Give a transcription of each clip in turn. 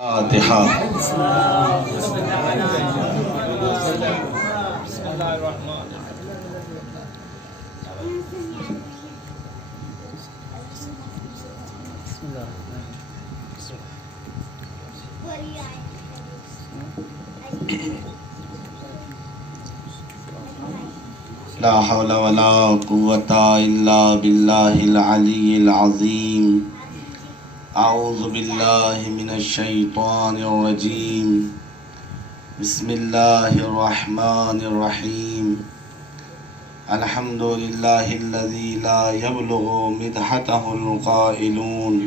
فاتحہ. لا حول ولا قوة إلا بالله العلي العظيم. اعوذ باللہ من الشیطان الرجیم. بسم اللہ الرحمن الرحیم. الحمد للہ الذی لا یبلغ مدحته القائلون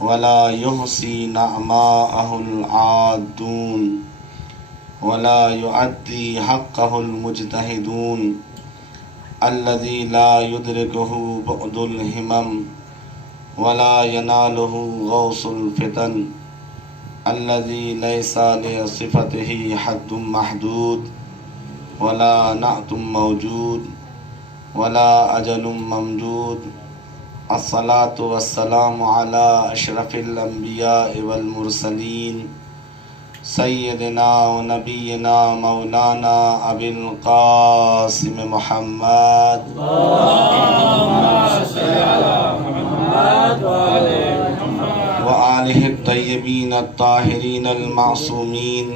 ولا یحصی نعماءه العادون ولا يؤدي حقه المجتهدون الذي لا يدركه بعد الهمم ولا يناله غوص الفتن الذي ليس لصفته حد محدود ولا نعت موجود ولا أجل ممدود. الصلاة والسلام على أشرف الأنبياء والمرسلين سیدنا و نبینا مولانا ابی القاسم محمد و آلہ الطیبین الطاہرین المعصومین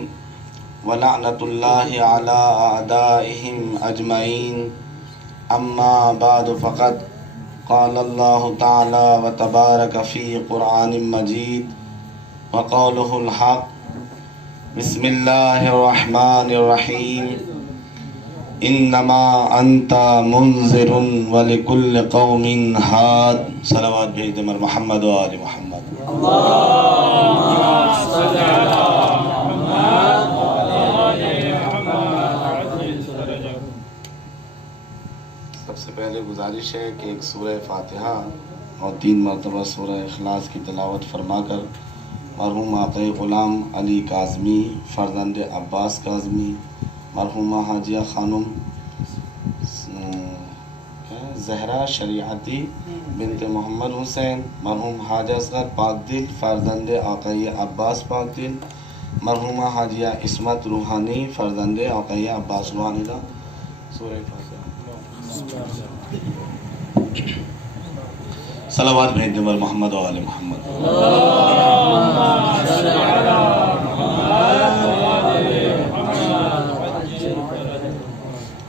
ولعنۃ اللہ علی اعدائہم اجمعین. اما بعد فقد قال اللہ تعالی و تبارک فی قرآن مجید وقولہ الحق. بسم اللہ الرحمن الرحیم. انما انت منذر ولکل قوم ہاد. صلوات بھیج دے محمد و آل محمد. اللہم صل علی محمد و آل محمد. سب سے پہلے گزارش ہے کہ ایک سورہ فاتحہ اور 3 مرتبہ سورہ اخلاص کی تلاوت فرما کر مرحوم آقا غلام علی کاظمی فرزند عباس کاظمی، مرحومہ حاجیہ خانم زہرا شریعتی بنت محمد حسین، مرحوم حاج اصغر پاک دل فرزند آقا عباس پاک دل، مرحومہ حاجیہ عصمت روحانی فرزند آقا عباس روحانی کا سورہ فاتحہ. صلوات بھیج دے محمد و آل محمد.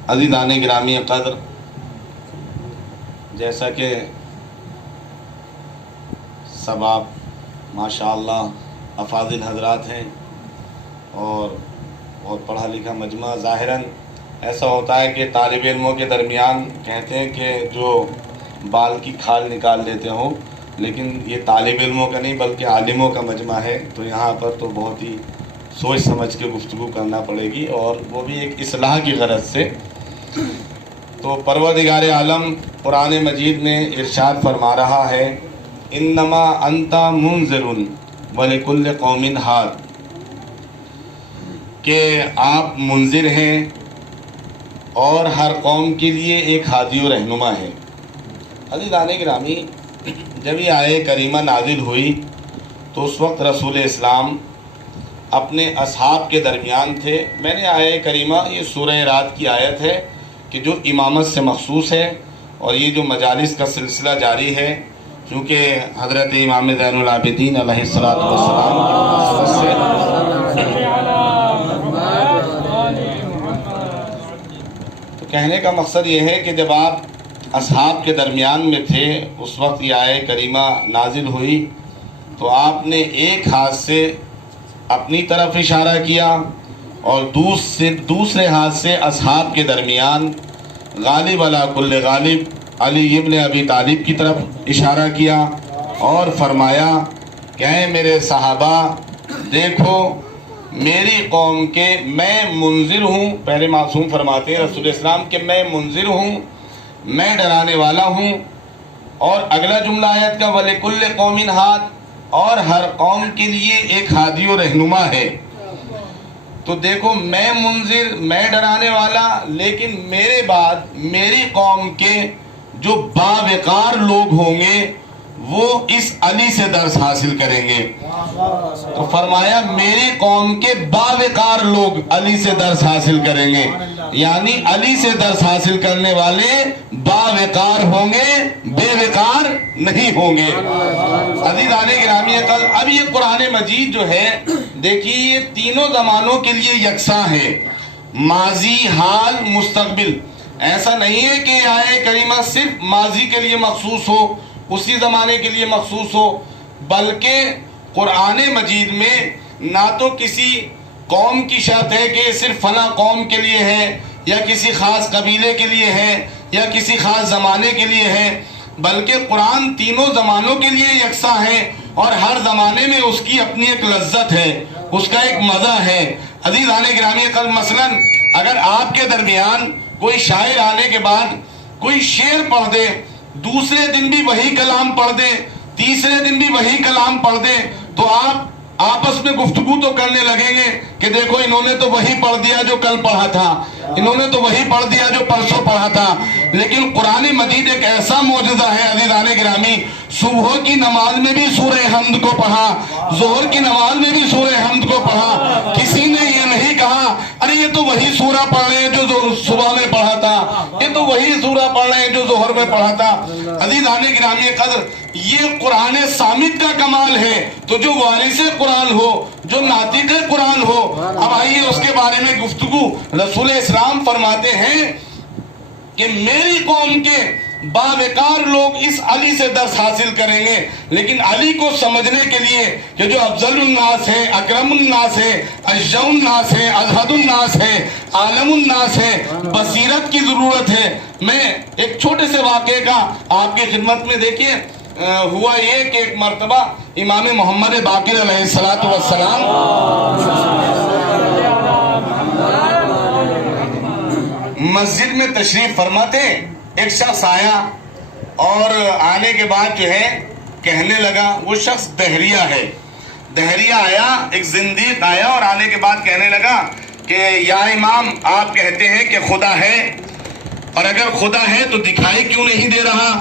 عزیزان گرامی قدر، جیسا کہ سب آپ ماشاءاللہ افاضل حضرات ہیں اور بہت پڑھا لکھا مجمع، ظاہراً ایسا ہوتا ہے کہ طالب علموں کے درمیان کہتے ہیں کہ جو بال کی کھال نکال دیتے ہوں، لیکن یہ طالب علموں کا نہیں بلکہ عالموں کا مجمع ہے. تو یہاں پر تو بہت ہی سوچ سمجھ کے گفتگو کرنا پڑے گی، اور وہ بھی ایک اصلاح کی غرض سے. تو پروردگار عالم قرآن مجید میں ارشاد فرما رہا ہے انما انت منذر ولکل قوم ہاد، کہ آپ منذر ہیں اور ہر قوم کے لیے ایک ہادی و رہنما ہے. عزیزان گرامی، جب یہ آیہ کریمہ نازل ہوئی تو اس وقت رسول اسلام اپنے اصحاب کے درمیان تھے. میں نے آیہ کریمہ، یہ سورہ رات کی آیت ہے کہ جو امامت سے مخصوص ہے، اور یہ جو مجالس کا سلسلہ جاری ہے، کیونکہ حضرت امام زین العابدین علیہ الصلوۃ والسلام تو کہنے کا مقصد یہ ہے کہ جب آپ اصحاب کے درمیان میں تھے، اس وقت یہ آیہ کریمہ نازل ہوئی تو آپ نے ایک ہاتھ سے اپنی طرف اشارہ کیا اور دوسرے ہاتھ سے اصحاب کے درمیان غالب علی کل غالب علی ابن ابی طالب کی طرف اشارہ کیا اور فرمایا کہ اے میرے صحابہ، دیکھو میری قوم کے میں منذر ہوں. پہلے معصوم فرماتے ہیں رسول اسلام کہ میں منذر ہوں، میں ڈرانے والا ہوں. اور اگلا جملہ آیت کا وَلِكُلِّ قَوْمٍ ہاد، اور ہر قوم کے لیے ایک ہادی و رہنما ہے. تو دیکھو میں منذر، میں ڈرانے والا، لیکن میرے بعد میری قوم کے جو باوقار لوگ ہوں گے وہ اس علی سے درس حاصل کریں گے۔ تو فرمایا میری قوم کے باوقار لوگ علی سے درس حاصل کریں گے، یعنی علی سے درس حاصل کرنے والے باوقار ہوں گے، بے وقار نہیں ہوں گے۔ عزیزان گرامی عقل، اب یہ قرآن مجید جو ہے دیکھیے یہ تینوں زمانوں کے لیے یکساں ہے، ماضی، حال، مستقبل۔ ایسا نہیں ہے کہ آیت کریمہ صرف ماضی کے لیے مخصوص ہو، اسی زمانے کے لیے مخصوص ہو، بلکہ قرآن مجید میں نہ تو کسی قوم کی شرط ہے کہ صرف فلاں قوم کے لیے ہے، یا کسی خاص قبیلے کے لیے ہے، یا کسی خاص زمانے کے لیے ہے، بلکہ قرآن تینوں زمانوں کے لیے یکساں ہے، اور ہر زمانے میں اس کی اپنی ایک لذت ہے، اس کا ایک مزہ ہے۔ عزیزان گرامی عقل، مثلا اگر آپ کے درمیان کوئی شاعر آنے کے بعد کوئی شعر پڑھ دے، دوسرے دن بھی وہی کلام پڑھ دے، تیسرے دن بھی وہی کلام پڑھ دے، تو آپ آپس میں گفتگو تو کرنے لگیں گے کہ دیکھو انہوں نے تو وہی پڑھ دیا جو کل پڑھا تھا، انہوں نے تو وہی پڑھ دیا جو پرسوں پڑھا تھا۔ لیکن قرآن مجید ایک ایسا معجزہ ہے عزیزان گرامی، صبح کی نماز میں بھی سورہ حمد کو پڑھا، ظہر کی نماز میں بھی سورہ حمد کو پڑھا، کسی نے یہ نہیں کہا ارے یہ تو وہی سورہ پڑھ رہے ہیں جو صبح میں پڑھا تھا، یہ تو وہی سورہ پڑھ رہے ہیں جو ظہر میں پڑھا تھا۔ عزیزان گرامی قدر، یہ قرآن صامت کا کمال ہے۔ تو جو وارث قرآن ہو، جو ناطق قرآن ہو، اب آئیے اس کے بارے میں گفتگو۔ رسول اسلام فرماتے ہیں کہ میری قوم کے باوقار لوگ اس علی سے درس حاصل کریں گے، لیکن علی کو سمجھنے کے لیے کہ جو افضل الناس ہے، اکرم الناس ہے، اشجع الناس ہے، ازہد الناس ہے، عالم الناس ہے، بصیرت کی ضرورت ہے۔ میں ایک چھوٹے سے واقعے کا آپ کی خدمت میں دیکھیے، ہوا یہ کہ ایک مرتبہ امام محمد باقر علیہ السلام مسجد میں تشریف فرماتے، ایک شخص آیا اور آنے کے بعد جو ہے کہنے لگا، وہ شخص دہریہ ہے، دہریہ آیا، ایک زندیق آیا اور آنے کے بعد کہنے لگا کہ یا امام آپ کہتے ہیں کہ خدا ہے، اور اگر خدا ہے تو دکھائی کیوں نہیں دے رہا؟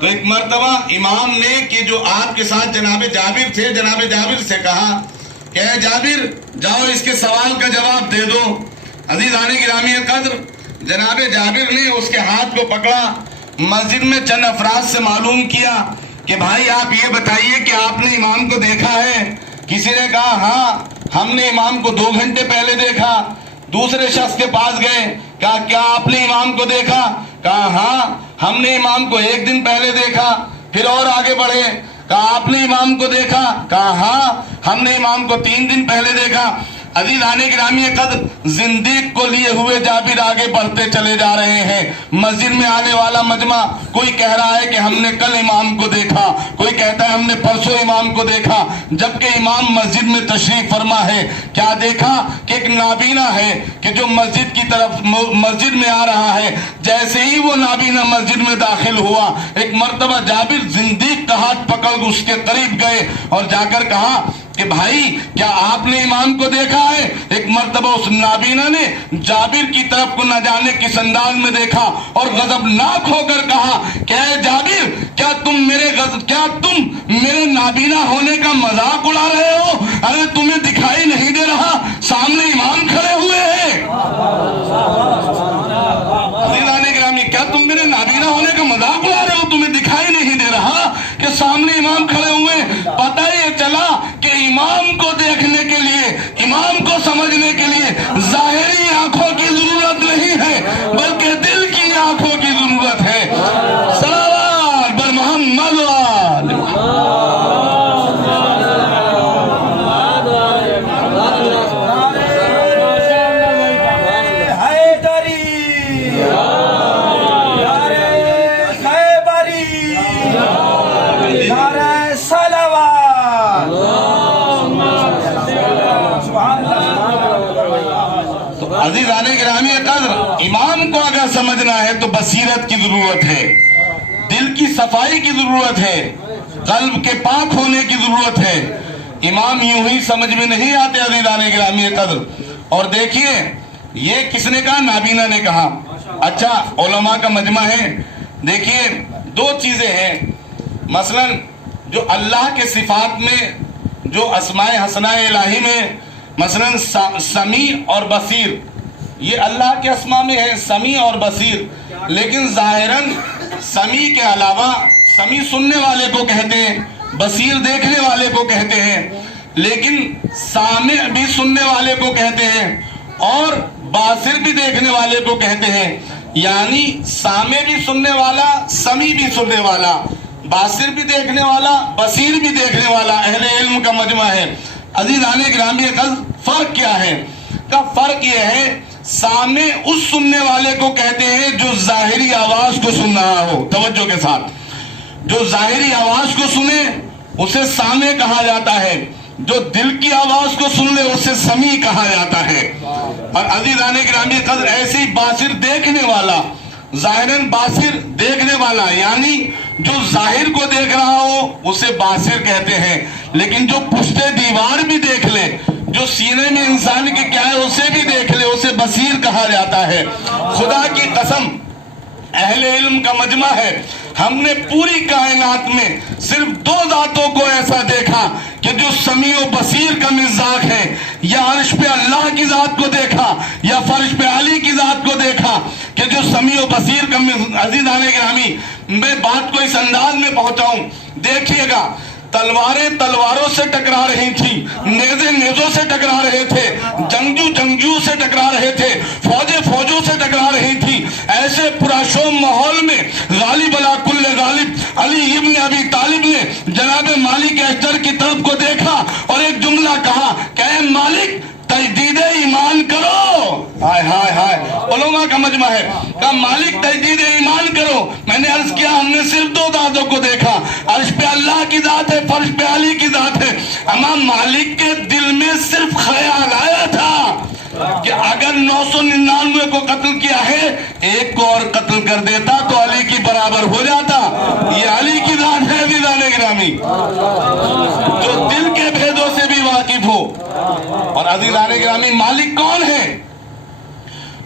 تو ایک مرتبہ امام نے کہ جو آپ کے ساتھ جناب جابر تھے، جناب جابر سے کہا کہ اے جابر جاؤ اس کے سوال کا جواب دے دو۔ عزیزان گرامی قدر، جناب جابر نے اس کے ہاتھ کو پکڑا، مسجد میں چند افراد سے معلوم کیا کہ بھائی آپ یہ بتائیے کہ آپ نے امام کو دیکھا ہے؟ کسی نے کہا ہاں ہم نے امام کو 2 گھنٹے پہلے دیکھا۔ دوسرے شخص کے پاس گئے، کہا کیا آپ نے امام کو دیکھا؟ کہا ہاں ہم نے امام کو 1 دن پہلے دیکھا۔ پھر اور آگے بڑھے، کہا آپ نے امام کو دیکھا؟ کہا ہاں ہم نے امام کو 3 دن پہلے دیکھا۔ عزیزان گرامی قدر، زندیق کو لیے ہوئے جابر آگے بڑھتے چلے جا رہے ہیں۔ مسجد میں آنے والا مجمع، کوئی کہہ رہا ہے کہ ہم نے کل امام کو دیکھا، کوئی کہتا ہے ہم نے پرسوں امام کو دیکھا، جبکہ امام مسجد میں تشریف فرما ہے۔ کیا دیکھا کہ ایک نابینا ہے کہ جو مسجد کی طرف مسجد میں آ رہا ہے، جیسے ہی وہ نابینا مسجد میں داخل ہوا، ایک مرتبہ جابر زندیق کا ہاتھ پکڑ اس کے قریب گئے اور جا کر کہا کہ بھائی کیا آپ نے امام کو دیکھا ہے؟ ایک مرتبہ اس نابینا نے جابر کی طرف کو نہ جانے کس انداز میں دیکھا اور غضبناک ہو کر کہا کہ اے جابر کیا تم میرے نابینا ہونے کا مذاق اڑا رہے ہو؟ ارے تمہیں دکھائی نہیں دے رہا سامنے امام کھڑے ہوئے ہیں؟ عزیزان گرامی، کیا تم میرے نابینا ہونے کا مذاق اڑا رہے ہو؟ تمہیں دکھائی نہیں دے رہا کہ سامنے امام کھڑے ہوئے ہیں؟ پتہ یہ چلا کہ امام کو دیکھنے کے لیے، امام کو سمجھنے کے لیے ظاہری آنکھوں کی ضرورت نہیں ہے، بلکہ دل کی آنکھوں کی ضرورت ہے۔ صلوات بر محمد وآل عزیزان گرامی قدر، امام کو اگر سمجھنا ہے تو بصیرت کی ضرورت ہے، دل کی صفائی کی ضرورت ہے، قلب کے پاک ہونے کی ضرورت ہے۔ امام یوں ہی سمجھ میں نہیں آتے عزیزان گرامی قدر۔ اور دیکھیے یہ کس نے کہا؟ نابینا نے کہا۔ اچھا علماء کا مجمع ہے، دیکھیے 2 چیزیں ہیں، مثلا جو اللہ کے صفات میں جو اسماء حسنہ الہی میں مثلا سمیع اور بصیر، یہ اللہ کے اسماء میں ہے سمیع اور بصیر، لیکن ظاہراً سمیع کے علاوہ سمیع سننے والے کو کہتے ہیں، بصیر دیکھنے والے کو کہتے ہیں، لیکن سامع بھی سننے والے کو کہتے ہیں اور باصر بھی دیکھنے والے کو کہتے ہیں، یعنی سامع بھی سننے والا، سمیع بھی سننے والا، باصر بھی دیکھنے والا، بصیر بھی دیکھنے والا اہل علم کا مجمع ہے۔ عزیزان گرامی فرق کیا ہے؟ کا فرق یہ ہے سامع اس سننے والے کو کہتے ہیں جو ظاہری آواز کو سن رہا ہو، توجہ کے ساتھ، جو ظاہری آواز کو سنے اسے سامع کہا جاتا ہے، جو دل کی آواز کو سن لے اسے سمیع کہا جاتا ہے۔ اور عزیزان گرامی قدر ایسی باصر دیکھنے والا، ظاہراً باصر دیکھنے والا یعنی جو ظاہر کو دیکھ رہا ہو اسے باصر کہتے ہیں، لیکن جو پشت دیوار بھی دیکھ لے، جو سینے میں انسان کے کیا ہے اسے بھی دیکھ لے، اسے بصیر کہا جاتا ہے۔ خدا کی قسم اہل علم کا مجمع ہے، ہم نے پوری کائنات میں صرف دو ذاتوں کو ایسا دیکھا کہ جو سمیع و بصیر کا مزاج ہے، یا عرش پہ اللہ کی ذات کو دیکھا یا فرش پہ علی کی ذات کو دیکھا کہ جو سمیع و بصیر کا عزیزان گرامی میں بات کو اس انداز میں پہنچاؤں، دیکھیے گا تلواریں تلواروں سے ٹکرا رہی تھی، نیزے نیزوں سے ٹکرا رہے تھے، جنگجو جنگجو سے ٹکرا رہے تھے، فوجیں فوجوں سے ٹکرا رہی تھی۔ ایسے پراشوم ماحول میں غالب علی کل غالب علی ابن ابی طالب نے جناب مالک اشتر کی طرف کو دیکھا اور ایک جملہ کہا کہ اے مالک تجدید ایمان کرو۔ ہائے ہائے ہائے، علماء کا مجمع ہے، کہا مالک تجدید ایمان کرو۔ میں نے عرض کیا ہم نے صرف دو ذاتوں کو دیکھا، عرش پہ اللہ کی ذات ہے، فرش پہ علی کی ذات ہے۔ امام مالک کے دل میں صرف خیال آیا تھا کہ اگر 999 کو قتل کیا ہے، ایک کو اور قتل کر دیتا تو علی کی برابر ہو جاتا۔ یہ علی کی ذات ہے عزیزان گرامی، جو دل کے بھیدوں سے بھی واقف ہو۔ اور عزیزان گرامی مالک کون ہے؟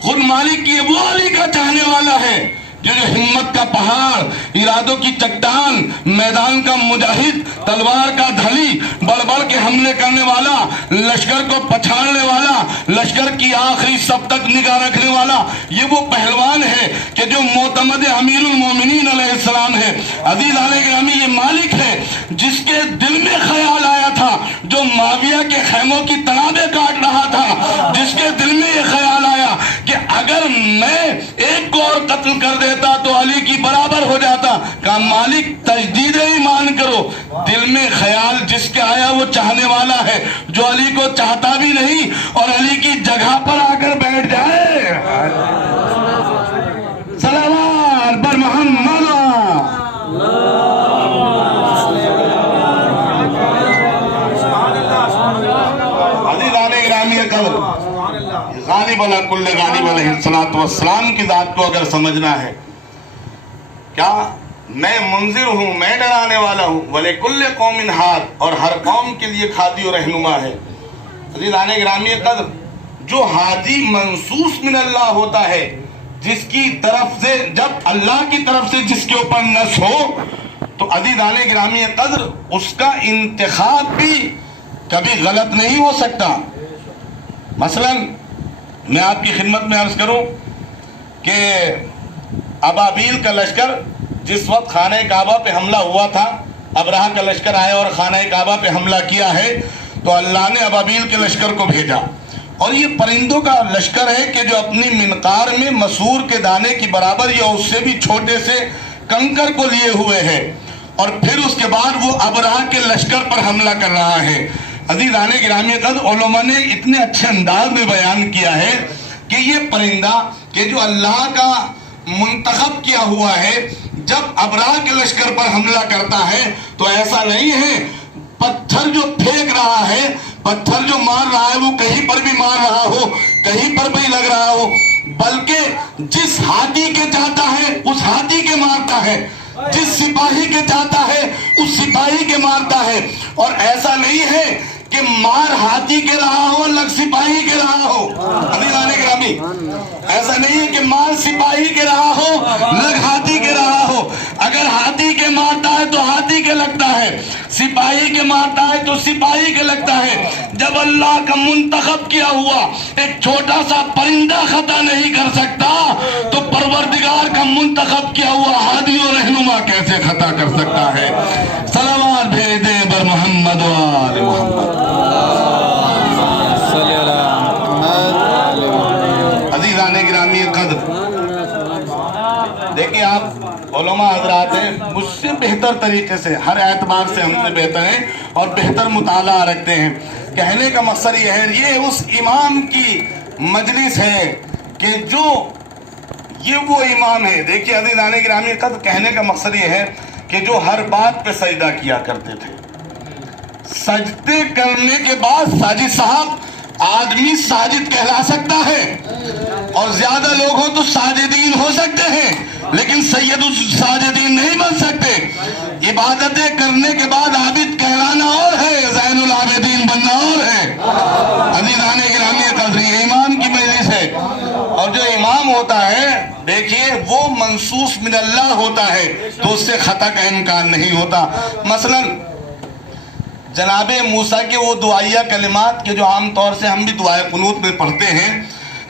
خود مالک کی وہ علی کا چاہنے والا ہے جو ہمت کا پہاڑ، ارادوں کی چٹان، میدان کا مجاہد، تلوار کا دھلی، بڑھ بڑھ کے حملے کرنے والا، لشکر کو پچھاڑنے والا، لشکر کی آخری سب تک نگاہ رکھنے والا، یہ وہ پہلوان ہے کہ جو معتمد امیر المومنین علیہ السلام ہے۔ عزیزان گرامی یہ مالک ہے جس کے دل میں خیال آیا تھا، جو معاویہ کے خیموں کی تنابیں کاٹ رہا تھا، جس کے دل میں یہ خیال آیا کہ اگر میں ایک کو اور قتل کر دیتا تو علی کی برابر ہو جاتا۔ کہا مالک تجدید ایمان کرو۔ دل میں خیال جس کے آیا وہ چاہنے والا ہے، جو علی کو چاہتا بھی نہیں اور علی کی جگہ پر آ کر بیٹھ جائے۔ صلوات بر محمد۔ عزیزان گرامی قدر، غالب علی کل غالب علیہ السلام کی ذات کو اگر سمجھنا ہے، کیا میں منذر ہوں، میں ڈرانے والا ہوں، وَلِكُلِّ قَوْمٍ ہاد، اور ہر قوم کے لیے کھادی و رہنما ہے۔ عزیزان گرامی قدر، جو ہادی منصوص من اللہ ہوتا ہے، جس کی طرف سے جب اللہ کی طرف سے جس کے اوپر نص ہو تو عزیزان گرامی قدر اس کا انتخاب بھی کبھی غلط نہیں ہو سکتا۔ مثلا میں آپ کی خدمت میں عرض کروں کہ ابابیل کا لشکر جس وقت خانہ کعبہ پہ حملہ ہوا تھا، ابرہہ کا لشکر آیا اور خانہ کعبہ پہ حملہ کیا ہے، تو اللہ نے ابابیل کے لشکر کو بھیجا، اور یہ پرندوں کا لشکر ہے کہ جو اپنی منقار میں مسور کے دانے کی برابر یا اس سے بھی چھوٹے سے کنکر کو لیے ہوئے ہے، اور پھر اس کے بعد وہ ابرہہ کے لشکر پر حملہ کر رہا ہے۔ عزیزان گرامی قدر، علماء نے اتنے اچھے انداز میں بیان کیا ہے کہ یہ پرندہ کہ جو اللہ کا منتخب کیا ہوا ہے، جب ابرہہ کے لشکر پر حملہ کرتا ہے تو ایسا نہیں ہے پتھر جو پھینک رہا ہے، پتھر جو مار رہا ہے وہ کہیں پر بھی مار رہا ہو، کہیں پر بھی لگ رہا ہو، بلکہ جس ہاتھی کے چاہتا ہے اس ہاتھی کے مارتا ہے، جس سپاہی کے چاہتا ہے اس سپاہی کے مارتا ہے۔ اور ایسا نہیں ہے کہ مار ہاتھی کے رہا ہو لگ سپاہی کے رہا ہو۔ عزیزان گرامی ایسا نہیں ہے کہ مار سپاہی کے رہا ہو لگ ہاتھی کے رہا ہو۔ اگر ہاتھی کے مارتا ہے تو ہاتھی کے لگتا ہے، سپاہی کے مارتا ہے تو سپاہی کے لگتا ہے۔ جب اللہ کا منتخب کیا ہوا ایک چھوٹا سا پرندہ خطا نہیں کر سکتا تو پروردگار کا منتخب کیا ہوا ہادی و رہنما کیسے خطا کر سکتا ہے؟ صلوات بھیجیں بر محمد و آل محمد۔ عزیزان گرامی قدر، دیکھیں آپ علماء حضرات ہیں، مجھ سے بہتر طریقے سے ہر اعتبار سے ہم سے بہتر ہیں اور بہتر مطالعہ رکھتے ہیں۔ کہنے کا مقصد یہ ہے، یہ اس امام کی مجلس ہے کہ جو یہ وہ امام ہے۔ دیکھیے عزیزان گرامی قدر، کہنے کا مقصد یہ ہے کہ جو ہر بات پہ سجدہ کیا کرتے تھے۔ سجدے کرنے کے بعد ساجد صاحب، آدمی ساجد کہلا سکتا ہے اور زیادہ لوگ ہو تو ساجدین ہو سکتے ہیں، لیکن سید الساجدین نہیں بن سکتے۔ عبادتیں کرنے کے بعد عابد کہلانا اور ہے، زین العابدین بننا اور ہے۔ عزیزان گرامی قدر، یہ امام کی مجلس ہے اور جو امام ہوتا ہے دیکھیے وہ منصوص من اللہ ہوتا ہے تو اس سے خطا کا امکان نہیں ہوتا۔ مثلاً جناب موسیٰ کے وہ دعائیہ کلمات کے جو عام طور سے ہم بھی دعائے قنوت میں پڑھتے ہیں،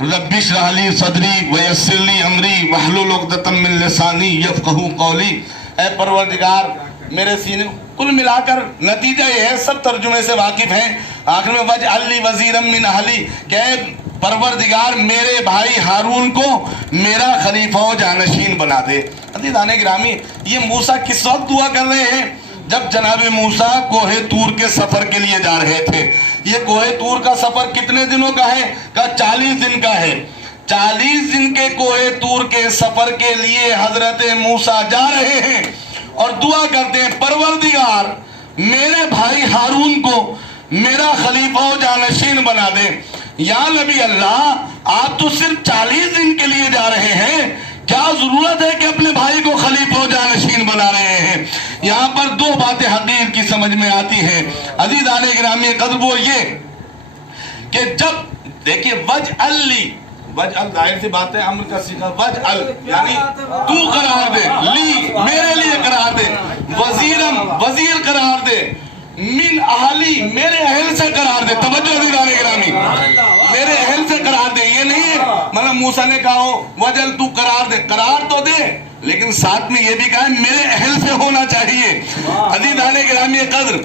رب اشرح لی صدری ویسر لی امری واحلل عقدۃ من لسانی یفقہوا قولی، اے پروردگار میرے سینے، کل ملا کر نتیجہ یہ ہے، سب ترجمے سے واقف ہیں، آخر میں وجعل لی وزیرا من اہلی، کہ اے پروردگار میرے بھائی ہارون کو میرا خلیفہ و جانشین بنا دے۔ عزیزان گرامی، یہ موسیٰ کس وقت دعا کر رہے ہیں؟ جب جناب موسیٰ کوہ طور کے سفر کے لیے جا رہے تھے۔ یہ کوہ طور کا سفر کتنے دنوں کا ہے؟ کہا 40 دن کا ہے۔ 40 دن کے کوہ طور کے سفر کے لیے حضرت موسیٰ جا رہے ہیں اور دعا کرتے ہیں، پروردگار میرے بھائی ہارون کو میرا خلیفہ و جانشین بنا دے۔ یا نبی اللہ، آپ تو صرف 40 دن کے لیے جا رہے ہیں، کیا ضرورت ہے کہ اپنے بھائی کو خلیفہ و جانشین بنا رہے ہیں؟ یہاں پر دو باتیں حقیر کی سمجھ میں آتی ہیں عزیزان گرامی قدر، وہ یہ کہ جب دیکھیے وجعل لی، وجعل ظاہر سی بات ہے امر کا صیغہ، وجعل یعنی تو قرار دے، لی میرے لیے قرار دے، وزیرم وزیر قرار دے، من اہلی میرے اہل سے قرار دے۔ توجہ عزیزان گرامی، میرے اہل سے قرار دے، یہ نہیں ہے مطلب موسیٰ نے کہا ہو وجل تو قرار دے، قرار تو دے لیکن ساتھ میں یہ بھی کہا ہے میرے اہل سے ہونا چاہیے۔ عزیزان گرامی قدر،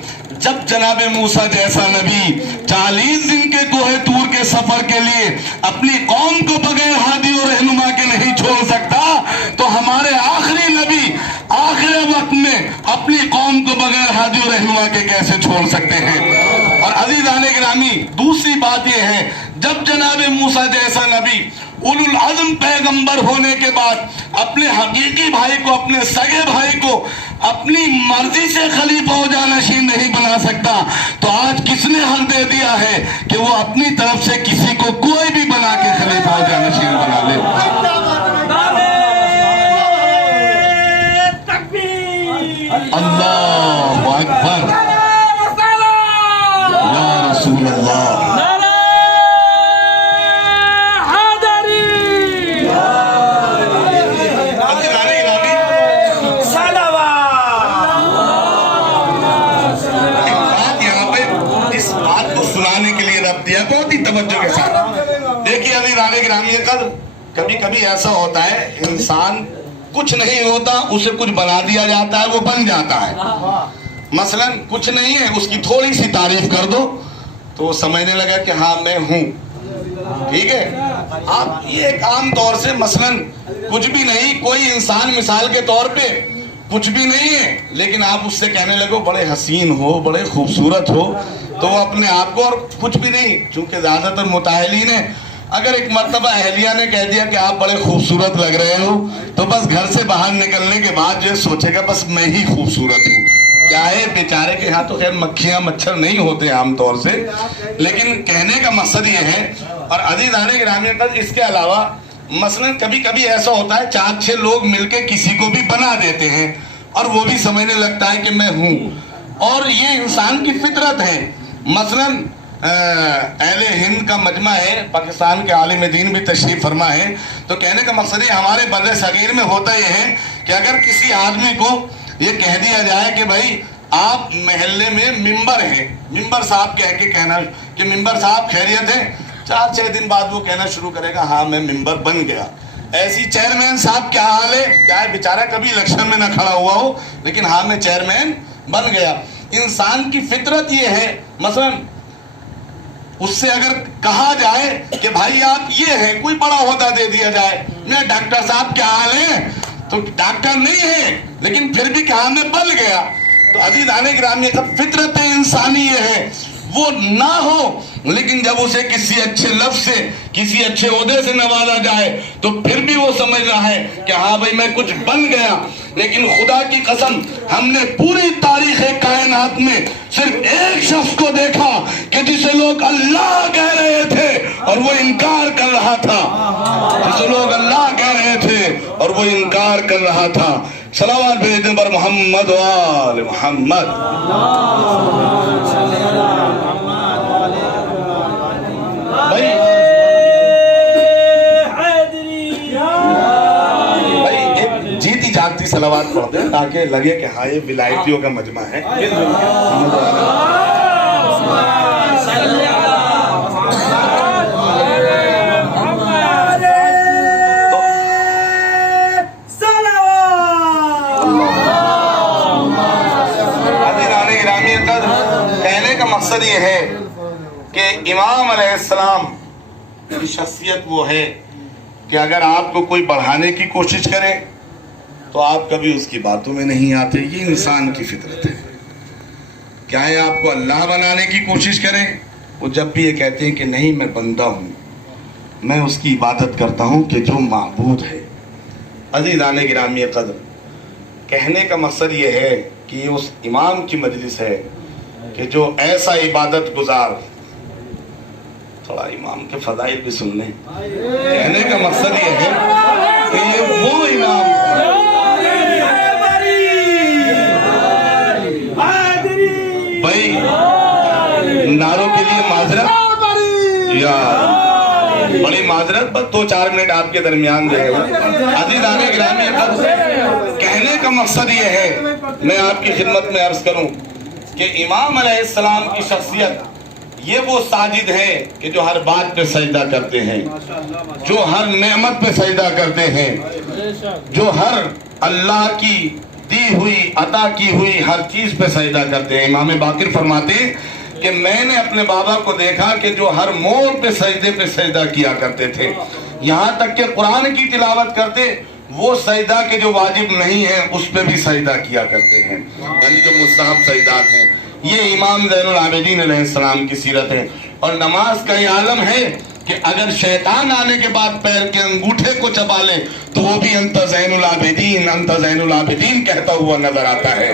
جب جناب موسیٰ جیسا نبی 40 دن کے کوہ طور کے سفر کے لیے اپنی قوم کو بغیر ہادی و رہنما کے نہیں چھوڑ سکتا تو ہمارے آخری نبی آخر وقت میں اپنی قوم کو بغیر ہادی و رہنما کے کیسے چھوڑ سکتے ہیں؟ اور عزیزان گرامی دوسری بات یہ ہے، جب جناب موسیٰ جیسا نبی اولو العزم پیغمبر ہونے کے بعد اپنے حقیقی بھائی کو، اپنے سگے بھائی کو اپنی مرضی سے خلیفہ و جانشین نہیں بنا سکتا تو آج کس نے حق دے دیا ہے کہ وہ اپنی طرف سے کسی کو کوئی بھی بنا کے خلیفہ و جانشین بنا لے؟ اللہ اکبر، یا رسول اللہ۔ بہت ہی توجہ کے ساتھ دیکھیے عزیزان گرامی قدر، کبھی کبھی ایسا ہوتا ہے انسان کچھ نہیں ہوتا اسے کچھ بنا دیا جاتا ہے، وہ بن جاتا ہے۔ مثلا کچھ نہیں ہے، اس کی تھوڑی سی تعریف کر دو تو وہ سمجھنے لگا کہ ہاں میں ہوں، ٹھیک ہے۔ آپ یہ ایک عام طور سے مثلا کچھ بھی نہیں، کوئی انسان مثال کے طور پہ کچھ بھی نہیں ہے لیکن آپ اس سے کہنے لگو بڑے حسین ہو، بڑے خوبصورت ہو، تو وہ اپنے آپ کو، اور کچھ بھی نہیں، چونکہ زیادہ تر متاہلین ہیں، اگر ایک مرتبہ اہلیہ نے کہہ دیا کہ آپ بڑے خوبصورت لگ رہے ہو تو بس گھر سے باہر نکلنے کے بعد جو سوچے گا بس میں ہی خوبصورت ہوں۔ کیا ہے بیچارے کے ہاں تو خیر مکھیاں مچھر نہیں ہوتے عام طور سے، لیکن کہنے کا مقصد یہ ہے۔ اور عزیزان گرامی قدر اس کے علاوہ مثلا کبھی کبھی ایسا ہوتا ہے 4-6 لوگ مل کے کسی کو بھی بنا دیتے ہیں اور وہ بھی سمجھنے لگتا ہے کہ میں ہوں، اور یہ انسان کی فطرت ہے۔ مثلا اہل ہند کا مجمع ہے، پاکستان کے عالم دین بھی تشریف فرما ہے، تو کہنے کا مقصد ہے ہمارے بر صغیر میں ہوتا یہ ہے کہ اگر کسی آدمی کو یہ کہہ دیا جائے کہ بھائی آپ محلے میں ممبر ہیں، ممبر صاحب کہہ کے کہنا کہ ممبر صاحب خیریت ہے، 4-6 دن بعد وہ کہنا شروع کرے گا ہاں میں ممبر بن گیا۔ ایسی چیئرمین صاحب کیا حال ہے، کیا ہے بیچارہ کبھی الیکشن میں نہ کھڑا ہوا ہو لیکن ہاں میں چیئرمین بن گیا۔ انسان کی فطرت یہ ہے، مثلا اس سے اگر کہا جائے کہ بھائی آپ یہ ہے، کوئی بڑا عہدہ دے دیا جائے، میں ڈاکٹر صاحب کیا حال ہے، تو ڈاکٹر نہیں ہے لیکن پھر بھی کہا میں بن گیا۔ تو عزیزان گرامی کا فطرت انسانی یہ ہے، وہ نہ ہو لیکن جب اسے کسی اچھے لفظ سے کسی اچھے عہدے سے نوازا جائے تو پھر بھی وہ سمجھ رہا ہے کہ ہاں بھائی میں کچھ بن گیا۔ لیکن خدا کی قسم ہم نے پوری تاریخ کائنات میں صرف ایک شخص کو دیکھا کہ جسے لوگ اللہ کہہ رہے تھے اور وہ انکار کر رہا تھا، جسے لوگ اللہ کہہ رہے تھے اور وہ انکار کر رہا تھا۔ صلوات بھیجنے پر محمد و آل محمد۔ بھائی ایک جیتی جاگتی صلوات پڑھ دیں تاکہ لگے کہ ہاں یہ ولایتیوں کا مجمع ہے۔ کہنے کا مقصد یہ ہے کہ امام علیہ السلام کی شخصیت وہ ہے کہ اگر آپ کو کوئی بڑھانے کی کوشش کرے تو آپ کبھی اس کی باتوں میں نہیں آتے۔ یہ انسان کی فطرت ہے۔ کیا ہے آپ کو اللہ بنانے کی کوشش کریں، وہ جب بھی یہ کہتے ہیں کہ نہیں میں بندہ ہوں، میں اس کی عبادت کرتا ہوں کہ جو معبود ہے۔ عزیزان گرامی قدر، کہنے کا مقصد یہ ہے کہ یہ اس امام کی مجلس ہے کہ جو ایسا عبادت گزار، تھوڑا امام کے فضائل بھی سن لیں۔ کہنے کا مقصد یہ ہے کہ یہ وہ امام بھائی ناروں کے لیے معذرت یا بڑی معذرت، بس 2-4 منٹ آپ کے درمیان دے گا۔ عزیزان گرامی کہنے کا مقصد یہ ہے، میں آپ کی خدمت میں عرض کروں کہ امام علیہ السلام کی شخصیت یہ وہ ساجد ہے کہ جو ہر بات پہ سجدہ کرتے ہیں، جو ہر نعمت پہ سجدہ کرتے ہیں، جو ہر اللہ کی دی ہوئی عطا کی ہوئی ہر چیز پہ سجدہ کرتے ہیں۔ امام باقر فرماتے ہیں کہ میں نے اپنے بابا کو دیکھا کہ جو ہر موڑ پہ سجدے پہ سجدہ کیا کرتے تھے، یہاں تک کہ قرآن کی تلاوت کرتے وہ سجدہ کے جو واجب نہیں ہے اس پہ بھی سجدہ کیا کرتے ہیں، یعنی جو مستحب سجدات ہیں۔ یہ امام زین العابدین علیہ السلام کی سیرت ہے۔ اور نماز کا یہ عالم ہے کہ اگر شیطان آنے کے بعد پیر کے انگوٹھے کو چبا لے تو وہ بھی انت زین العابدین انت زین العابدین کہتا ہوا نظر آتا ہے۔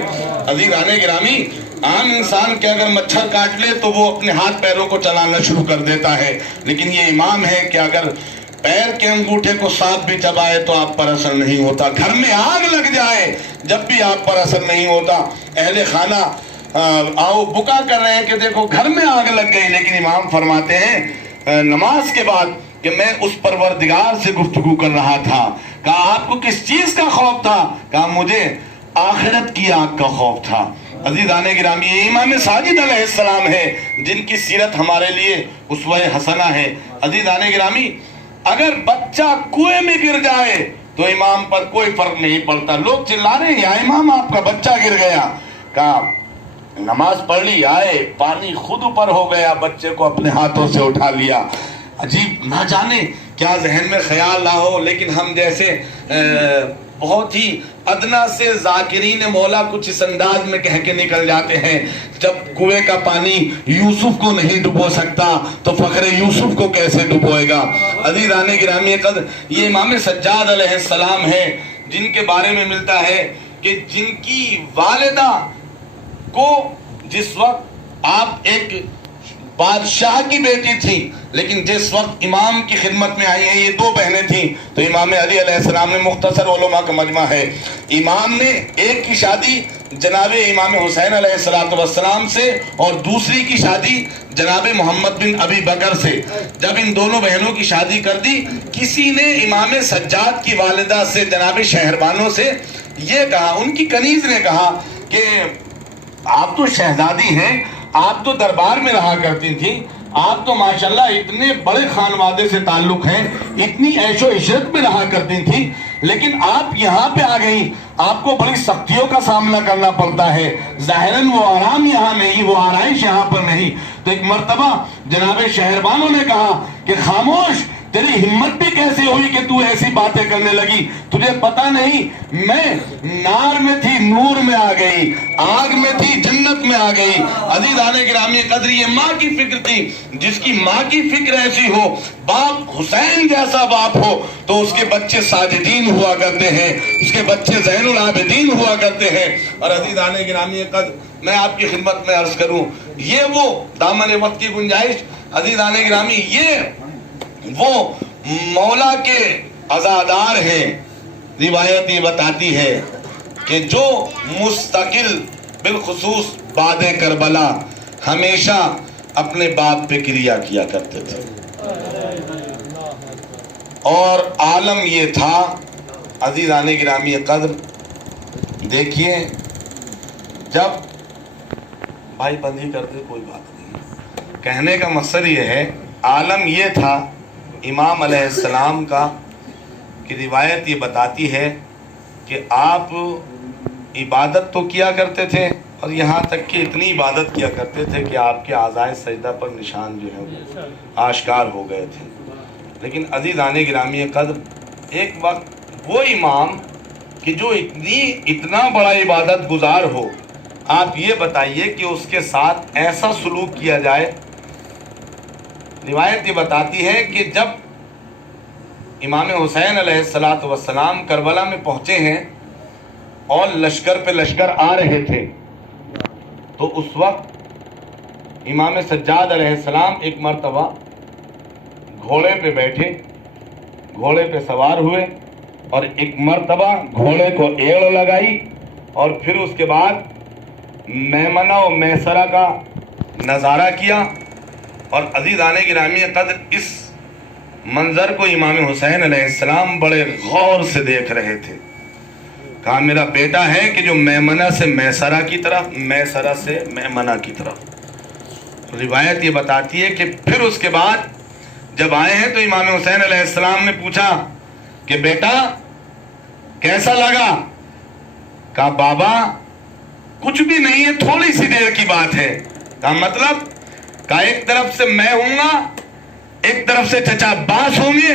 عزیزان گرامی، عام انسان کے اگر مچھر کاٹ لے تو وہ اپنے ہاتھ پیروں کو چلانا شروع کر دیتا ہے، لیکن یہ امام ہے کہ اگر پیر کے انگوٹھے کو سانپ بھی چبائے تو آپ پر اثر نہیں ہوتا، گھر میں آگ لگ جائے جب بھی آپ پر اثر نہیں ہوتا۔ اہل خانہ آؤ بکا کر رہے ہیں کہ دیکھو گھر میں آگ لگ گئی، لیکن امام فرماتے ہیں نماز کے بعد کہ میں اس پروردگار سے گفتگو کر رہا تھا۔ کہا آپ کو کس چیز کا خوف تھا؟ کہا مجھے آخرت کی آگ کا خوف تھا۔ عزیزان گرامی، یہ امام ساجد علیہ السلام ہے جن کی سیرت ہمارے لیے اسوہ حسنہ ہے۔ عزیزان گرامی، اگر بچہ کنویں میں گر جائے تو امام پر کوئی فرق نہیں پڑتا، لوگ چلا رہے ہیں یا امام آپ کا بچہ گر گیا، کہا نماز پڑھ لی، آئے پانی خود اوپر ہو گیا، بچے کو اپنے ہاتھوں سے اٹھا لیا۔ عجیب، نہ جانے کیا ذہن میں خیال نہ ہو، لیکن ہم جیسے بہت ہی ادنا سے ذاکرین مولا کچھ اس انداز میں کہہ کے نکل جاتے ہیں، جب کنویں کا پانی یوسف کو نہیں ڈبو سکتا تو فخر یوسف کو کیسے ڈبوئے گا۔ عزیزان گرامی قدر، یہ امام سجاد علیہ السلام ہے جن کے بارے میں ملتا ہے کہ جن کی والدہ کو جس وقت آپ ایک بادشاہ کی بیٹی تھی، لیکن جس وقت امام کی خدمت میں آئی ہیں، یہ 2 بہنیں تھیں، تو امام علی علیہ السلام نے مختصر علماء کا مجمع ہے، امام نے ایک کی شادی جناب امام حسین علیہ السلام سے اور دوسری کی شادی جناب محمد بن ابی بکر سے۔ جب ان دونوں بہنوں کی شادی کر دی، کسی نے امام سجاد کی والدہ سے جناب شہربانو سے یہ کہا، ان کی کنیز نے کہا کہ آپ تو شہزادی ہیں، آپ تو دربار میں رہا کرتی تھی، آپ تو ماشاءاللہ اتنے بڑے خانوادے سے تعلق ہیں، اتنی عیش و عشرت میں رہا کرتی تھی، لیکن آپ یہاں پہ آ گئی، آپ کو بڑی سختیوں کا سامنا کرنا پڑتا ہے، ظاہراً وہ آرام یہاں نہیں، وہ آرائش یہاں پر نہیں۔ تو ایک مرتبہ جناب شہربانوں نے کہا کہ خاموش، تیری ہمت بھی کیسے ہوئی کہ تو ایسی باتیں کرنے لگی؟ تجھے پتا نہیں میں نار میں تھی نور میں آ گئی، آگ میں تھی جنت میں آ گئی۔ عزیزان گرامی قدر، یہ ماں کی فکر تھی، جس کی ماں کی فکر ایسی ہو، باپ حسین جیسا باپ ہو تو اس کے بچے ساجدین ہوا کرتے ہیں، اس کے بچے زین العابدین ہوا کرتے ہیں۔ اور عزیزان گرامی قدر، میں آپ کی خدمت میں عرض کروں، یہ وہ دامن وقت کی گنجائش، عزیزان گرامی یہ وہ مولا کے عزادار ہیں۔ روایت یہ بتاتی ہے کہ جو مستقل بالخصوص بعد کربلا ہمیشہ اپنے باپ پہ کریا کیا کرتے تھے، اور عالم یہ تھا عزیزان گرامی قدر، دیکھیے جب بھائی بندی کرتے کوئی بات نہیں، کہنے کا مقصد یہ ہے، عالم یہ تھا امام علیہ السلام کا کہ روایت یہ بتاتی ہے کہ آپ عبادت تو کیا کرتے تھے، اور یہاں تک کہ اتنی عبادت کیا کرتے تھے کہ آپ کے اعضائے سجدہ پر نشان جو ہے وہ آشکار ہو گئے تھے۔ لیکن عزیزان گرامی قدر، ایک وقت وہ امام کہ جو اتنا بڑا عبادت گزار ہو، آپ یہ بتائیے کہ اس کے ساتھ ایسا سلوک کیا جائے۔ روایت یہ بتاتی ہے کہ جب امام حسین علیہ السلام کربلا میں پہنچے ہیں اور لشکر پہ لشکر آ رہے تھے، تو اس وقت امام سجاد علیہ السلام ایک مرتبہ گھوڑے پہ بیٹھے، گھوڑے پہ سوار ہوئے، اور ایک مرتبہ گھوڑے کو ایڑ لگائی، اور پھر اس کے بعد میمنہ و میسرہ کا نظارہ کیا۔ اور عزیزان گرامی قدر، اس منظر کو امام حسین علیہ السلام بڑے غور سے دیکھ رہے تھے۔ کہا میرا بیٹا ہے کہ جو میمنہ سے میسرہ کی طرف، میسرہ سے میمنہ کی طرف۔ روایت یہ بتاتی ہے کہ پھر اس کے بعد جب آئے ہیں تو امام حسین علیہ السلام نے پوچھا کہ بیٹا کیسا لگا؟ کہا بابا کچھ بھی نہیں ہے، تھوڑی سی دیر کی بات ہے۔ کہا مطلب؟ کہا ایک طرف سے میں ہوں گا، ایک طرف سے چچا عباس ہوں گے،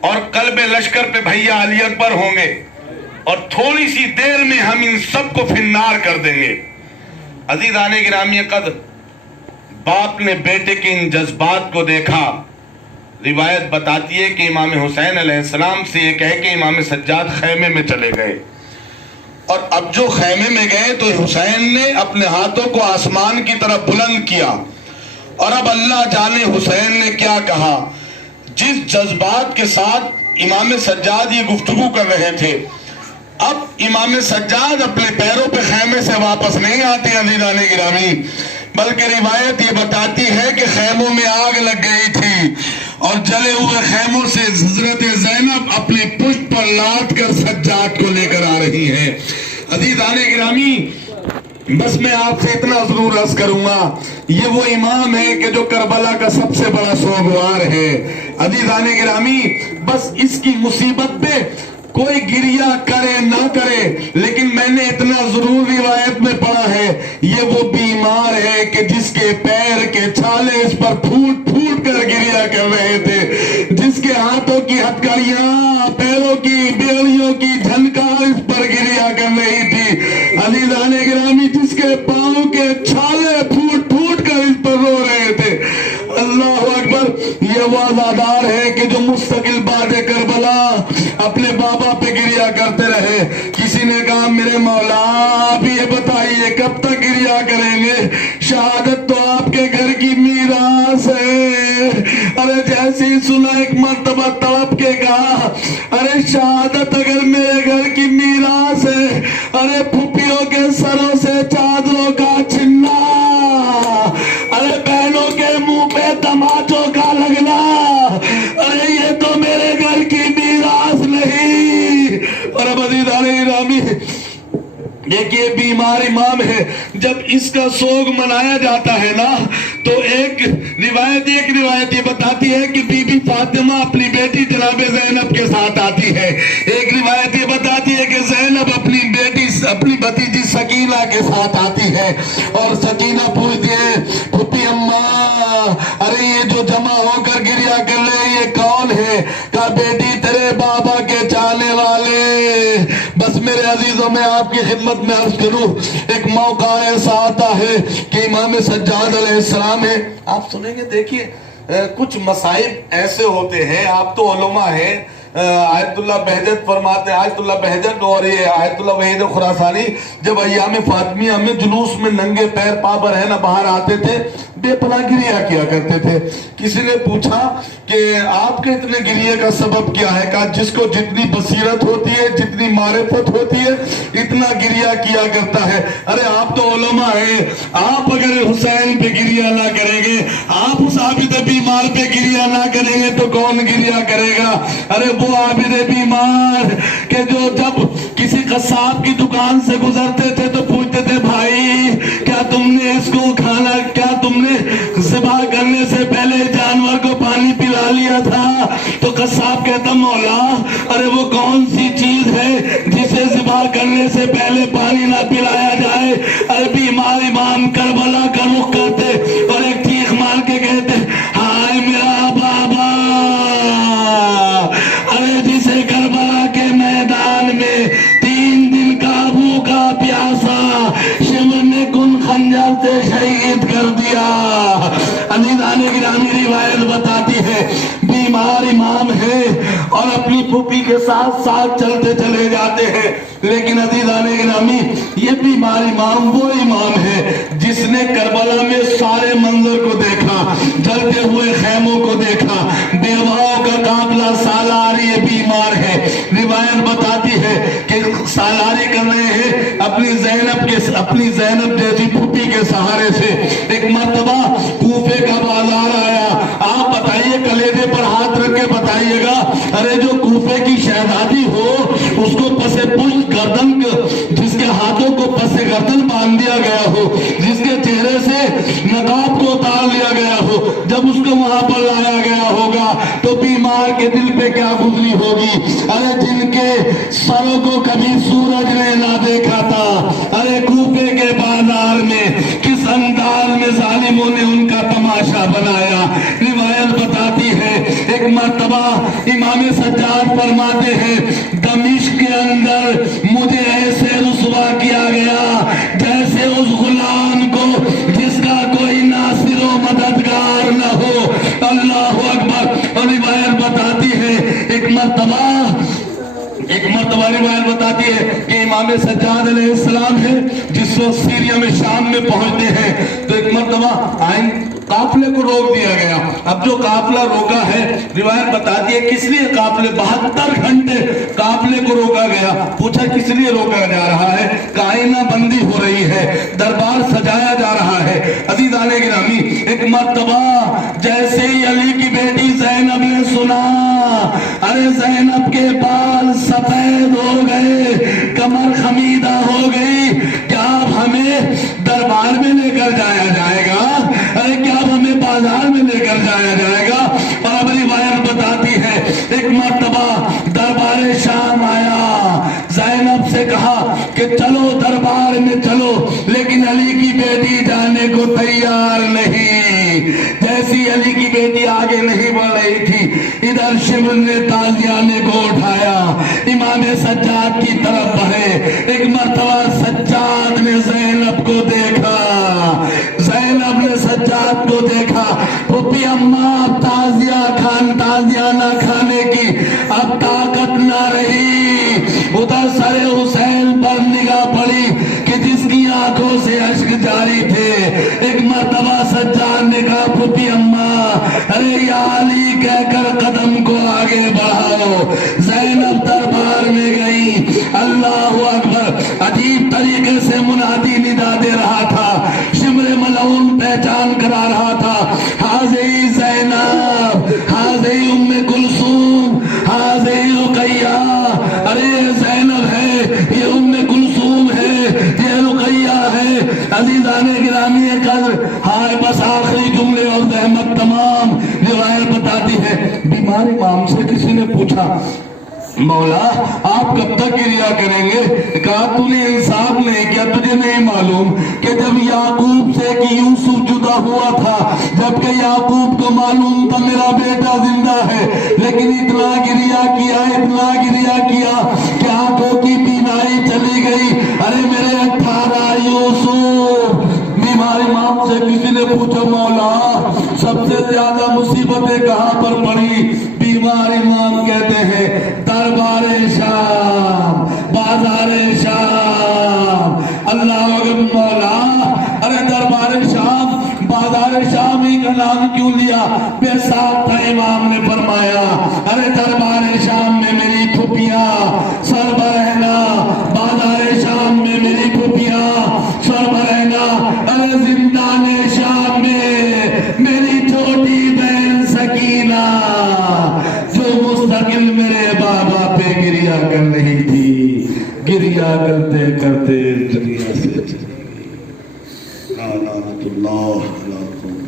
اور قلب لشکر پہ بھیا علی اکبر ہوں گے، اور تھوڑی سی دیر میں ہم ان سب کو فنار کر دیں گے۔ عزیزان گرامی قدر، باپ نے بیٹے کے ان جذبات کو دیکھا۔ روایت بتاتی ہے کہ امام حسین علیہ السلام سے یہ کہہ کہ امام سجاد خیمے میں چلے گئے، اور اب جو خیمے میں گئے تو حسین نے اپنے ہاتھوں کو آسمان کی طرف بلند کیا، اور اب اللہ جانے حسین نے کیا کہا۔ جس جذبات کے ساتھ امام سجاد یہ گفتگو کر رہے تھے، اب امام سجاد اپنے پیروں پہ خیمے سے واپس نہیں آتے عزیزان گرامی، بلکہ روایت یہ بتاتی ہے کہ خیموں میں آگ لگ گئی تھی، اور جلے ہوئے خیموں سے حضرت زینب اپنے پشت پر لاد کر سجاد کو لے کر آ رہی ہے۔ عزیزان گرامی، بس میں آپ سے اتنا ضرور عرض کروں گا، یہ وہ امام ہے کہ جو کربلا کا سب سے بڑا سوگوار ہے۔ عزیزان گرامی، بس اس کی مصیبت پہ کوئی گریہ کرے نہ کرے، لیکن میں نے اتنا ضرور روایت میں پڑھا ہے، یہ وہ بیمار ہے کہ جس کے پیر کے چھالے اس پر پھوٹ پھوٹ کر گریہ کر رہے تھے، جس کے ہاتھوں کی ہتھکڑیاں، پیروں کی بیڑیوں کی جھنکار اس پر گریہ کر رہی تھی۔ عزیزان گرامی، جس کے پاؤں کے چھالے پھوٹ پھوٹ کر اس پر رو رہے تھے۔ اللہ اکبر، یہ وہ عزادار ہے کہ جو مستقل بعد کربلا اپنے بابا پہ گریہ کرتے رہے۔ کسی نے کہا میرے مولا آپ یہ بتائیے کب تک گریہ کریں گے؟ شہادت تو آپ کے گھر کی میراث ہے۔ ارے جیسی سنا ایک مرتبہ تڑپ کے کہا، ارے شہادت اگر میرے گھر کی میراث ہے، ارے پھپھیوں کے سروں سے چادروں کا چھننا، ارے بہنوں کے منہ پہ تماچوں کا لگنا، ارے یہ تو میرے گھر کی میراث نہیں۔ اور اب عزیزان گرامی، بیمار امام ہے، جب اس کا سوگ منایا جاتا ہے نا تو ایک روایت یہ بتاتی ہے کہ بی بی فاطمہ اپنی بیٹی جناب زینب کے ساتھ آتی ہے، ایک روایت یہ بتاتی ہے کہ زینب اپنی بیٹی اپنی بھتیجی سکینہ کے ساتھ آتی ہے، اور سکینہ پوچھتی ہے پھپھی اماں ارے یہ جو جمع ہو کر گریا کر رہے یہ کون ہے؟ کہا بیٹی تیرے بابا کے چاہنے والے۔ بس میرے عزیزوں میں آپ کی خدمت میں عرض کروں، ایک موقع ایسا آتا ہے کہ امام سجاد علیہ السلام ہے، آپ سنیں گے دیکھیے کچھ مصائب ایسے ہوتے ہیں، آپ تو علماء ہیں، آیت اللہ بہجت فرماتے ہیں، آیت اللہ بہجت اور یہ آیت اللہ وحید خراسانی جب ایام فاطمیہ میں جلوس میں ننگے پیر پا برہنہ باہر آتے تھے بے پناہ گریہ کیا کرتے تھے۔ کسی نے پوچھا کہ آپ کے اتنے گریہ کا سبب کیا ہے؟ کہا جس کو جتنی بصیرت ہوتی ہے، جتنی معرفت ہوتی ہے، اتنا گریہ کیا کرتا ہے۔ ارے آپ تو علماء ہیں، آپ اگر حسین پہ گریہ نہ کریں گے، آپ اس عابد بیمار پہ گریہ نہ کریں گے تو کون گریہ کرے گا؟ ارے وہ عابد بیمار کہ جو جب کسی قصاب کی دکان سے گزرتے تھے تو پوچھتے تھے بھائی کیا تم نے اس کو کھانا، کیا تم نے ذبح کرنے سے پہلے جانور کو پانی پلا لیا تھا؟ تو قصاب کہتا مولا ارے وہ کون سی چیز ہے جسے ذبح کرنے سے پہلے پانی نہ پلایا جائے؟ ارے بیمار امام کربلا کا رخ کرتے اور ایک چیخ مار کے کہتے ہائے میرا بابا، ارے جسے کربلا کے میدان میں 3 دن کا بھوکا پیاسا شمر نے کن خنجر سے شہید کر دیا۔ عزیزان گرامی روایت بتاتی ہے بیمار امام ہے اور اپنی پھوپھی کے ساتھ ساتھ چلتے چلے جاتے ہیں، لیکن عزیزان گرامی یہ بیمار امام وہ امام ہے جس نے کربلا میں سارے منظر کو دیکھا، جلتے ہوئے خیموں کو دیکھا، بیواؤں کا قافلہ سالاری بیمار ہے۔ روایت بتاتی ہے کہ سالاری کر رہے ہیں اپنی زینب جیسی پھوپھی کے سہارے سے۔ ایک مرتبہ کوفے کا بازار آیا، آپ بتائیے کلیجے پر ہاتھ رکھ کے بتائیے گا، ارے جو کوفے کی شہزادی ہو اس کو پسے پشت گردن، جس کے ہاتھوں کو پسے گردن باندھ دیا گیا ہو، جس کے چہرے سے نقاب کو اتار لیا گیا ہو، جب اس کو وہاں پر لایا گیا ہوگا تو بیمار کے دل پہ کیا گزری ہوگی؟ ارے جن کے سروں کو کبھی سورج نے نہ دیکھا تھا، ارے کوفے کے بازار میں کس انداز میں ظالموں نے ان کا تماشا بنایا۔ روایت بتاتی ہے ایک مرتبہ امام سجاد فرماتے ہیں دمشق کے اندر مجھے ایسے رسوا کیا گیا جیسے اس غلام کو جس کا کوئی ناصر و مددگار نہ ہو۔ اللہ اکبر۔ اور روایت بتاتی ہے ایک مرتبہ روایت بتاتی ہے کہ امام سجاد علیہ السلام ہے جس وقت سیریا میں شام میں پہنچتے ہیں تو ایک مرتبہ قافلے کو روک دیا گیا۔ اب جو قافلہ روکا ہے روایت بتاتی ہے کس لیے قافلے 72 گھنٹے قافلے کو روکا گیا؟ پوچھا کس لیے روکا جا رہا ہے؟ کائنہ بندی ہو رہی ہے، دربار سجایا جا رہا ہے۔ عزیزان گرامی ایک مرتبہ جیسے ہی علی کی بیٹی زینب نے سنا ارے زینب کے بال سفید ہو گئے، کمر خمیدہ ہو گئی، کیا اب ہمیں دربار میں لے کر جایا جائے گا؟ ارے کیا اب ہمیں بازار میں لے کر جایا جائے گا؟ اور اب روایت بتاتی ہے ایک مرتبہ دربار شام آیا، زینب سے کہا کہ چلو دربار میں چلو، لیکن علی کی بیٹی جانے کو تیار نہیں۔ جیسی علی کی بیٹی آگے نہیں بڑھ رہی تھی ادھر شمر نے تازیانے کو اٹھایا، امام سجاد کی طرف بڑھے۔ ایک مرتبہ سجاد نے زینب کو دیکھا، زینب نے سجاد کو دیکھا، پھوپھی اماں اب تازیہ نہ کھانے کی اب طاقت نہ رہی۔ ادھر سر حسین پر نگاہ پڑی کہ جس کی آنکھوں سے اشک جاری تھے۔ ایک مرتبہ سجاد نے کہا پھوپھی اماں ارے یا علی کہہ کر قدم کو آگے بڑھاؤ۔ زینب دربار میں گئی، اللہ اکبر، عجیب طریقے سے منادی ندا دے رہا تھا، شمر ملعون پہچان کرا رہا تھا، حاضری زینب، حاضری ام کلثوم، حاضری رقیہ۔ ارے زینب ہے، یہ ام کلثوم ہے، یہ رقیہ روایت بتاتی ہے بیمار امام سے کسی نے پوچھا مولا آپ کب تک گریا کریں گے؟ کہا تو نے انصاف نہیں کیا، تجھے نہیں معلوم کہ جب یعقوب سے کہ یوسف جدا ہوا تھا، جبکہ یعقوب کو معلوم تھا میرا بیٹا زندہ ہے، لیکن اتنا گریا کیا کہ آنکھوں کی بینائی چلی گئی۔ ارے میرے 18 یوسف۔ بیمار امام سے کسی نے پوچھا مولا سب سے زیادہ مصیبتیں کہاں پر پڑی؟ بیمار امام کہتے ہیں دربار شام، بازار شام۔ اللہ اکبر مولا، ارے دربار شام، بازار شام ہی کا نام کیوں لیا؟ بے ساتھ تھا امام نے فرمایا ارے دربار شام میں میری پھوپھیاں سربراہنا، بازار شام میں میری پھوپھیاں سربراہنا، ارے زندان شام میں میری چھوٹی بہن سکینہ جو مستقل میرے بابا پہ گریا کر رہی تھی، گریا کرتے کرتے دنیا سے چلی گئی۔ لعنت اللہ علی القوم۔